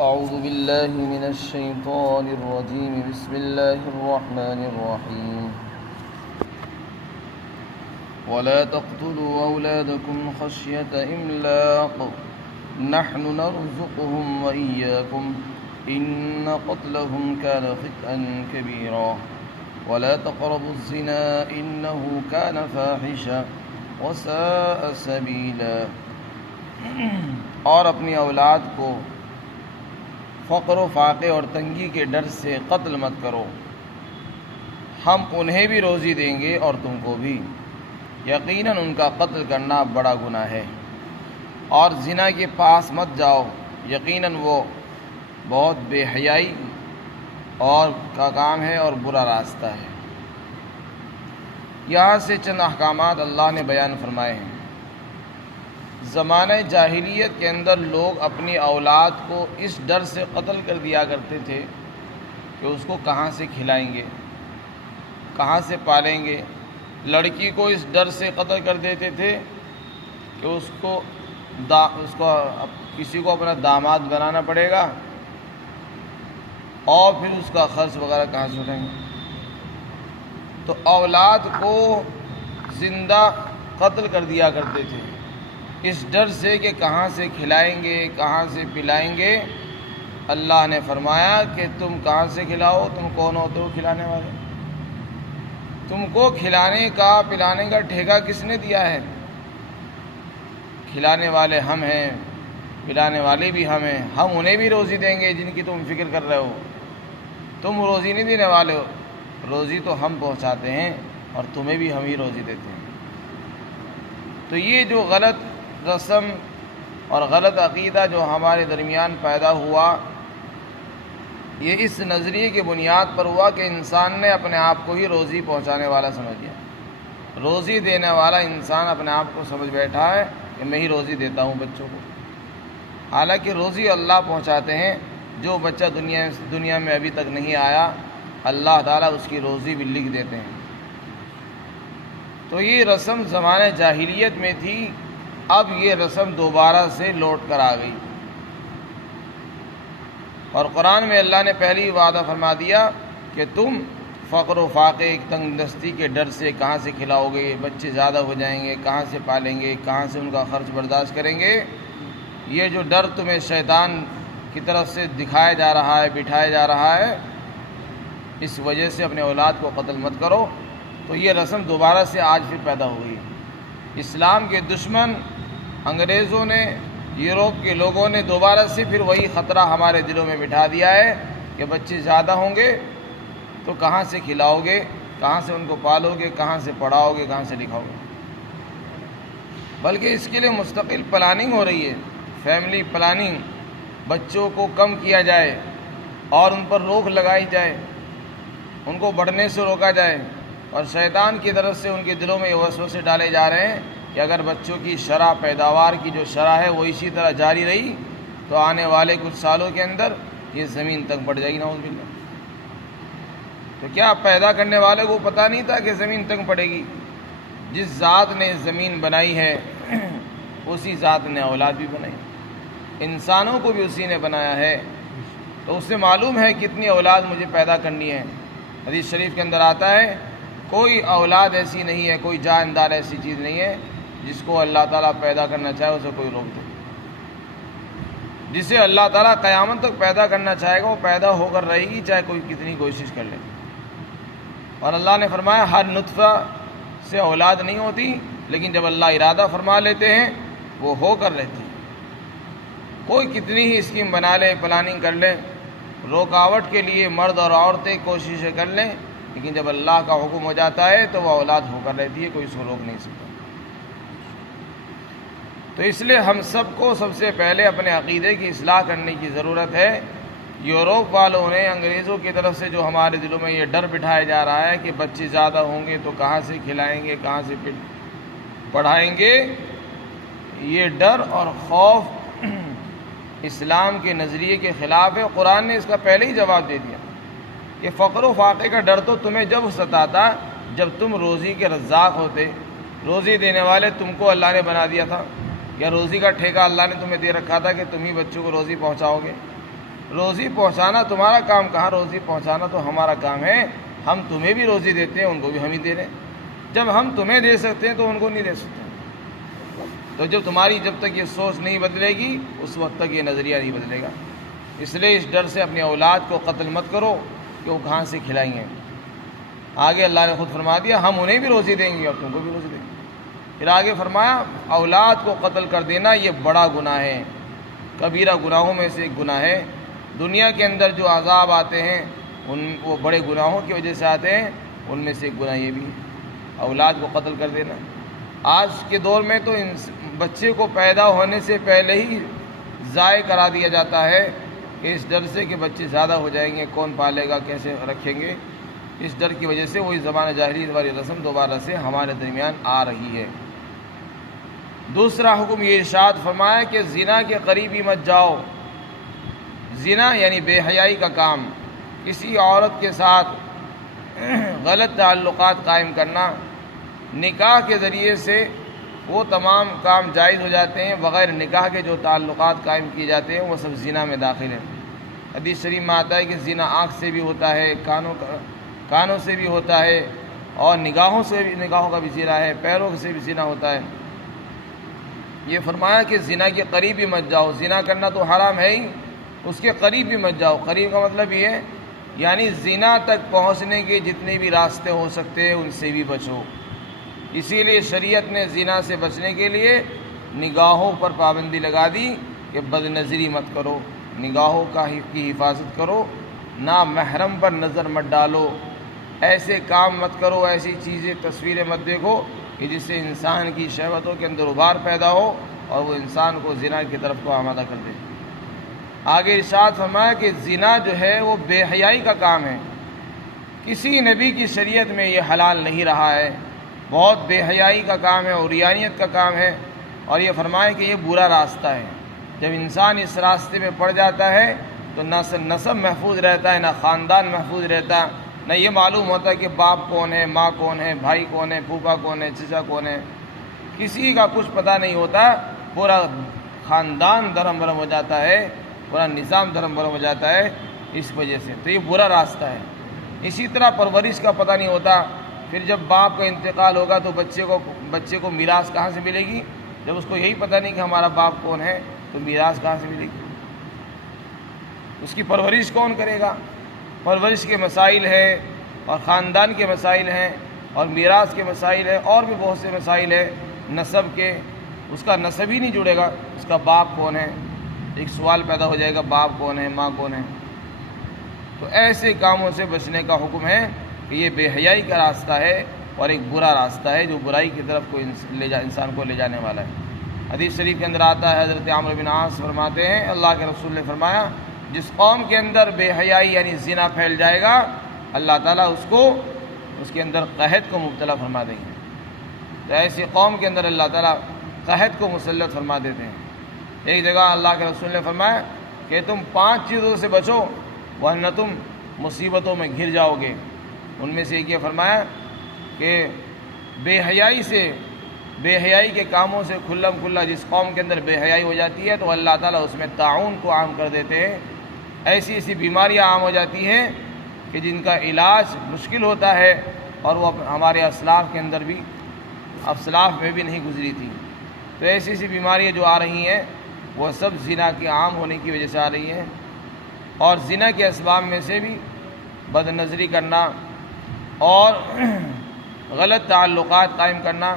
أعوذ بالله من الشيطان الرجيم. بسم الله الرحمن الرحيم. ولا تقتلوا أولادكم خشية إملاق نحن نرزقهم وإياكم إن قتلهم كان خطأ كبيرا ولا تقربوا الزنا إنه كان فاحشا وساء سبيلا. اور اپنی اولاد کو فقر و فاقے اور تنگی کے ڈر سے قتل مت کرو، ہم انہیں بھی روزی دیں گے اور تم کو بھی، یقیناً ان کا قتل کرنا بڑا گناہ ہے. اور زنا کے پاس مت جاؤ، یقیناً وہ بہت بے حیائی اور کا کام ہے اور برا راستہ ہے. یہاں سے چند احکامات اللہ نے بیان فرمائے ہیں. زمانہ جاہلیت کے اندر لوگ اپنی اولاد کو اس ڈر سے قتل کر دیا کرتے تھے کہ اس کو کہاں سے کھلائیں گے، کہاں سے پالیں گے. لڑکی کو اس ڈر سے قتل کر دیتے تھے کہ اس کو کسی کو اپنا داماد بنانا پڑے گا اور پھر اس کا خرچ وغیرہ کہاں سے اٹھائیں گے. تو اولاد کو زندہ قتل کر دیا کرتے تھے اس ڈر سے کہ کہاں سے کھلائیں گے، کہاں سے پلائیں گے. اللہ نے فرمایا کہ تم کہاں سے کھلاؤ، تم کون ہوتے ہو کھلانے والے؟ تم کو کھلانے کا پلانے کا ٹھیکہ کس نے دیا ہے؟ کھلانے والے ہم ہیں، پلانے والے بھی ہم ہیں. ہم انہیں بھی روزی دیں گے جن کی تم فکر کر رہے ہو. تم روزی نہیں دینے والے ہو، روزی تو ہم پہنچاتے ہیں اور تمہیں بھی ہم ہی روزی دیتے ہیں. تو یہ جو غلط رسم اور غلط عقیدہ جو ہمارے درمیان پیدا ہوا، یہ اس نظریے کی بنیاد پر ہوا کہ انسان نے اپنے آپ کو ہی روزی پہنچانے والا سمجھ لیا. روزی دینے والا انسان اپنے آپ کو سمجھ بیٹھا ہے کہ میں ہی روزی دیتا ہوں بچوں کو. حالانکہ روزی اللہ پہنچاتے ہیں. جو بچہ دنیا میں ابھی تک نہیں آیا، اللہ تعالیٰ اس کی روزی بھی لکھ دیتے ہیں. تو یہ رسم زمانہ جاہلیت میں تھی، اب یہ رسم دوبارہ سے لوٹ کر آ گئی. اور قرآن میں اللہ نے پہلی وعدہ فرما دیا کہ تم فقر و فاقے تنگ دستی کے ڈر سے کہاں سے کھلاؤ گے، بچے زیادہ ہو جائیں گے کہاں سے پالیں گے، کہاں سے ان کا خرچ برداشت کریں گے. یہ جو ڈر تمہیں شیطان کی طرف سے دکھایا جا رہا ہے، بٹھایا جا رہا ہے، اس وجہ سے اپنے اولاد کو قتل مت کرو. تو یہ رسم دوبارہ سے آج پھر پیدا ہو گئی. اسلام کے دشمن انگریزوں نے، یورپ کے لوگوں نے دوبارہ سے پھر وہی خطرہ ہمارے دلوں میں بٹھا دیا ہے کہ بچے زیادہ ہوں گے تو کہاں سے کھلاؤ گے، کہاں سے ان کو پالو گے، کہاں سے پڑھاؤ گے، کہاں سے لکھاؤ گے. بلکہ اس کے لیے مستقل پلاننگ ہو رہی ہے، فیملی پلاننگ. بچوں کو کم کیا جائے اور ان پر روک لگائی جائے، ان کو بڑھنے سے روکا جائے. اور شیطان کی طرف سے ان کے دلوں میں یہ وسوسے ڈالے جا رہے ہیں کہ اگر بچوں کی شرح، پیداوار کی جو شرح ہے وہ اسی طرح جاری رہی تو آنے والے کچھ سالوں کے اندر یہ زمین تک بڑھ جائے گی. نعوذ باللہ. تو کیا پیدا کرنے والے کو پتہ نہیں تھا کہ زمین تک پڑے گی؟ جس ذات نے زمین بنائی ہے اسی ذات نے اولاد بھی بنائی، انسانوں کو بھی اسی نے بنایا ہے. تو اس سے معلوم ہے کتنی اولاد مجھے پیدا کرنی ہے. حدیث شریف کے اندر آتا ہے کوئی اولاد ایسی نہیں ہے، کوئی جاندار ایسی چیز نہیں ہے جس کو اللہ تعالیٰ پیدا کرنا چاہے اسے کوئی روک دے. جسے اللہ تعالیٰ قیامت تک پیدا کرنا چاہے گا وہ پیدا ہو کر رہے گی، چاہے کوئی کتنی کوشش کر لے. اور اللہ نے فرمایا ہر نطفہ سے اولاد نہیں ہوتی، لیکن جب اللہ ارادہ فرما لیتے ہیں وہ ہو کر رہتی. کوئی کتنی ہی اسکیم بنا لے، پلاننگ کر لے، رکاوٹ کے لیے مرد اور عورتیں کوششیں کر لیں، لیکن جب اللہ کا حکم ہو جاتا ہے تو وہ اولاد ہو کر رہتی ہے، کوئی اس کو روک نہیں سکتا. تو اس لیے ہم سب کو سب سے پہلے اپنے عقیدے کی اصلاح کرنے کی ضرورت ہے. یورپ والوں نے، انگریزوں کی طرف سے جو ہمارے دلوں میں یہ ڈر بٹھایا جا رہا ہے کہ بچے زیادہ ہوں گے تو کہاں سے کھلائیں گے، کہاں سے پڑھائیں گے، یہ ڈر اور خوف اسلام کے نظریے کے خلاف ہے. قرآن نے اس کا پہلے ہی جواب دے دیا کہ فقر و فاقے کا ڈر تو تمہیں جب ستاتا جب تم روزی کے رزاق ہوتے، روزی دینے والے تم کو اللہ نے بنا دیا تھا. یا روزی کا ٹھیکہ اللہ نے تمہیں دے رکھا تھا کہ تم ہی بچوں کو روزی پہنچاؤ گے. روزی پہنچانا تمہارا کام کہاں، روزی پہنچانا تو ہمارا کام ہے، ہم تمہیں بھی روزی دیتے ہیں، ان کو بھی ہم ہی دے رہے ہیں۔ جب ہم تمہیں دے سکتے ہیں تو ان کو نہیں دے سکتے۔ تو جب تک یہ سوچ نہیں بدلے گی اس وقت تک یہ نظریہ نہیں بدلے گا۔ اس لیے اس ڈر سے اپنی اولاد کو قتل مت کرو کہ وہ کہاں سے کھلائیں گے۔ آگے اللہ نے خود فرما دیا ہم انہیں بھی روزی دیں گے اور تم کو بھی روزی دیں گے۔ پھر آگے فرمایا اولاد کو قتل کر دینا یہ بڑا گناہ ہے، کبیرہ گناہوں میں سے ایک گناہ ہے۔ دنیا کے اندر جو عذاب آتے ہیں وہ بڑے گناہوں کی وجہ سے آتے ہیں، ان میں سے ایک گناہ یہ بھی ہے، اولاد کو قتل کر دینا۔ آج کے دور میں تو بچے کو پیدا ہونے سے پہلے ہی ضائع کرا دیا جاتا ہے کہ اس ڈر سے کہ بچے زیادہ ہو جائیں گے، کون پالے گا، کیسے رکھیں گے۔ اس ڈر کی وجہ سے وہی زمانہ جاہلیت والی رسم دوبارہ سے ہمارے درمیان آ رہی ہے۔ دوسرا حکم یہ ارشاد فرمایا کہ زنا کے قریب ہی مت جاؤ۔ زنا یعنی بے حیائی کا کام، کسی عورت کے ساتھ غلط تعلقات قائم کرنا، نکاح کے ذریعے سے وہ تمام کام جائز ہو جاتے ہیں، بغیر نکاح کے جو تعلقات قائم کیے جاتے ہیں وہ سب زنا میں داخل ہیں۔ حدیث شریف میں آتا ہے کہ زنا آنکھ سے بھی ہوتا ہے، کانوں سے بھی ہوتا ہے، اور نگاہوں کا بھی زنا ہے، پیروں سے بھی زنا ہوتا ہے۔ یہ فرمایا کہ زنا کے قریب ہی مت جاؤ، زنا کرنا تو حرام ہے ہی، اس کے قریب بھی مت جاؤ۔ قریب کا مطلب یہ ہے یعنی زنا تک پہنچنے کے جتنے بھی راستے ہو سکتے ہیں ان سے بھی بچو۔ اسی لیے شریعت نے زنا سے بچنے کے لیے نگاہوں پر پابندی لگا دی کہ بد نظری مت کرو، نگاہوں کی حفاظت کرو، نہ محرم پر نظر مت ڈالو، ایسے کام مت کرو، ایسی چیزیں تصویریں مت دیکھو کہ جس سے انسان کی شہوتوں کے اندر غبار پیدا ہو اور وہ انسان کو زنا کی طرف کو آمادہ کر دے۔ آگے ارشاد فرمایا کہ زنا جو ہے وہ بے حیائی کا کام ہے، کسی نبی کی شریعت میں یہ حلال نہیں رہا ہے، بہت بے حیائی کا کام ہے، عریانیت کا کام ہے، اور یہ فرمایا کہ یہ برا راستہ ہے۔ جب انسان اس راستے میں پڑ جاتا ہے تو نہ نسب محفوظ رہتا ہے، نہ خاندان محفوظ رہتا، نہ یہ معلوم ہوتا کہ باپ کون ہے، ماں کون ہے، بھائی کون ہے، پھوپھا کون ہے، چچا کون ہے، کسی کا کچھ پتہ نہیں ہوتا، پورا خاندان دھرم بھرم ہو جاتا ہے، پورا نظام دھرم بھرم ہو جاتا ہے اس وجہ سے، تو یہ برا راستہ ہے۔ اسی طرح پرورش کا پتہ نہیں ہوتا، پھر جب باپ کا انتقال ہوگا تو بچے کو میراث کہاں سے ملے گی؟ جب اس کو یہی پتہ نہیں کہ ہمارا باپ کون ہے تو میراث کہاں سے ملے گی؟ اس کی پرورش کون کرے گا؟ پرورش کے مسائل ہیں اور خاندان کے مسائل ہیں اور میراث کے مسائل ہیں اور بھی بہت سے مسائل ہیں نسب کے، اس کا نسب ہی نہیں جڑے گا، اس کا باپ کون ہے، ایک سوال پیدا ہو جائے گا باپ کون ہے، ماں کون ہے۔ تو ایسے کاموں سے بچنے کا حکم ہے کہ یہ بے حیائی کا راستہ ہے اور ایک برا راستہ ہے جو برائی کی طرف انسان کو لے جانے والا ہے۔ حدیث شریف کے اندر آتا ہے، حضرت عمرو بن عاص فرماتے ہیں اللہ کے رسول نے فرمایا جس قوم کے اندر بے حیائی یعنی زنا پھیل جائے گا اللہ تعالیٰ اس کے اندر قحط کو مبتلا فرما دیں گے۔ تو ایسی قوم کے اندر اللہ تعالیٰ قحط کو مسلط فرما دیتے ہیں۔ ایک جگہ اللہ کے رسول نے فرمایا کہ تم 5 چیزوں سے بچو ورنہ تم مصیبتوں میں گھر جاؤ گے۔ ان میں سے ایک یہ فرمایا کہ بے حیائی کے کاموں سے کھلم کھلا جس قوم کے اندر بے حیائی ہو جاتی ہے تو اللہ تعالیٰ اس میں طاعون کو عام کر دیتے ہیں، ایسی بیماریاں عام ہو جاتی ہیں کہ جن کا علاج مشکل ہوتا ہے اور وہ ہمارے اسلاف کے اندر بھی اسلاف میں بھی نہیں گزری تھی۔ تو ایسی بیماریاں جو آ رہی ہیں وہ سب زنا کے عام ہونے کی وجہ سے آ رہی ہیں، اور زنا کے اسباب میں سے بھی بد نظری کرنا اور غلط تعلقات قائم کرنا،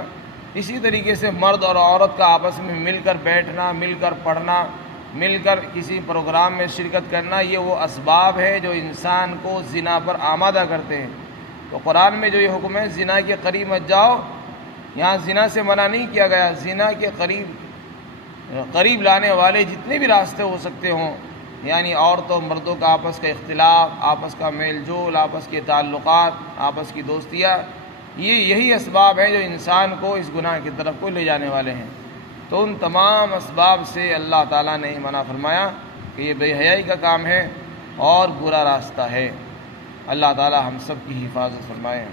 اسی طریقے سے مرد اور عورت کا آپس میں مل کر بیٹھنا، مل کر پڑھنا، مل کر کسی پروگرام میں شرکت کرنا، یہ وہ اسباب ہے جو انسان کو زنا پر آمادہ کرتے ہیں۔ تو قرآن میں جو یہ حکم ہے زنا کے قریب مت جاؤ، یہاں زنا سے منع نہیں کیا گیا، زنا کے قریب لانے والے جتنے بھی راستے ہو سکتے ہوں، یعنی عورتوں مردوں کا آپس کا اختلاف، آپس کا میل جول، آپس کے تعلقات، آپس کی دوستیاں، یہی اسباب ہیں جو انسان کو اس گناہ کی طرف کو لے جانے والے ہیں۔ تو ان تمام اسباب سے اللہ تعالیٰ نے منع فرمایا کہ یہ بے حیائی کا کام ہے اور برا راستہ ہے۔ اللہ تعالیٰ ہم سب کی حفاظت فرمائے۔